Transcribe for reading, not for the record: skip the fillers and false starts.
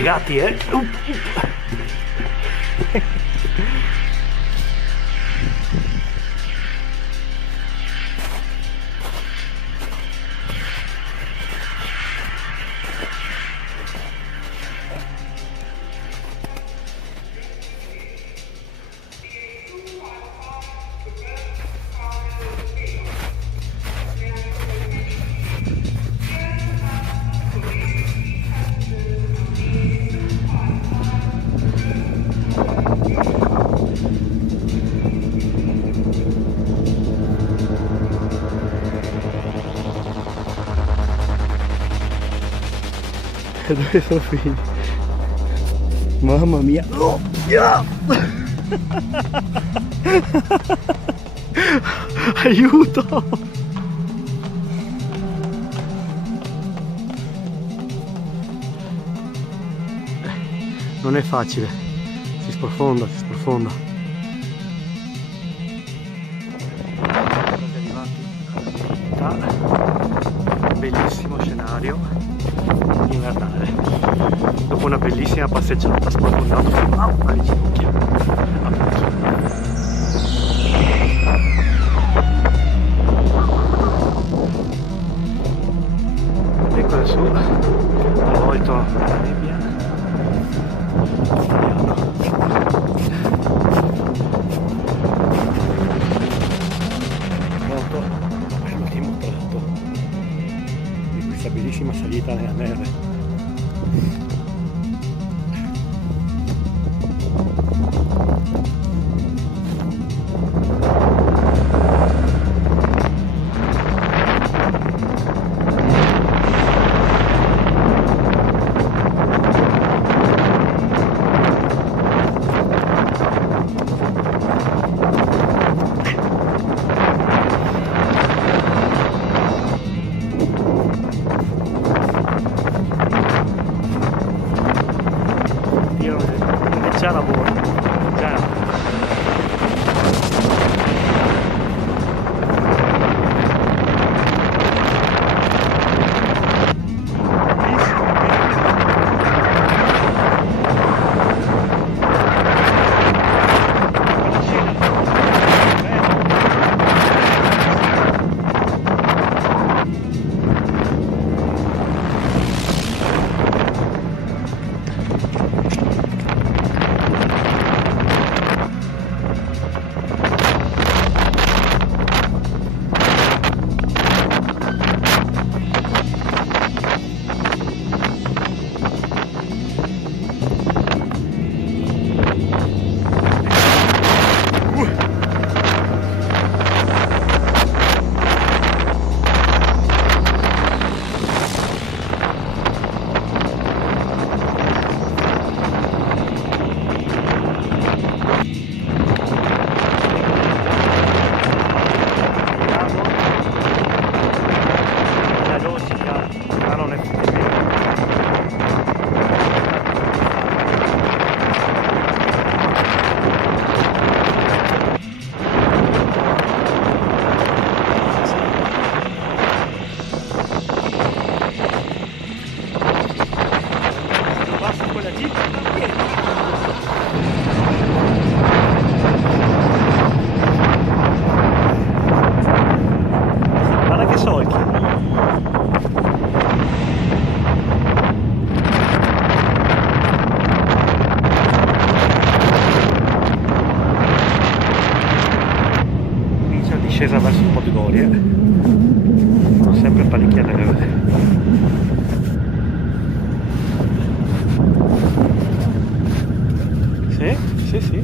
piegati, eh. Dove sono finiti? Mamma mia! Oh, yeah! Aiuto! Non è facile, si sprofonda, si sprofonda. Bellissimo scenario invernale. Dopo una bellissima passeggiata sprofondato alle ginocchia. Ecco su, avvolto la nebbia. Molto è l'ultimo tratto di questa bellissima salita nella neve. Già lavoro, già. Guarda che solchi. Comincia la discesa verso Podgorie. Sono sempre parecchiate le Sì, sì, sì.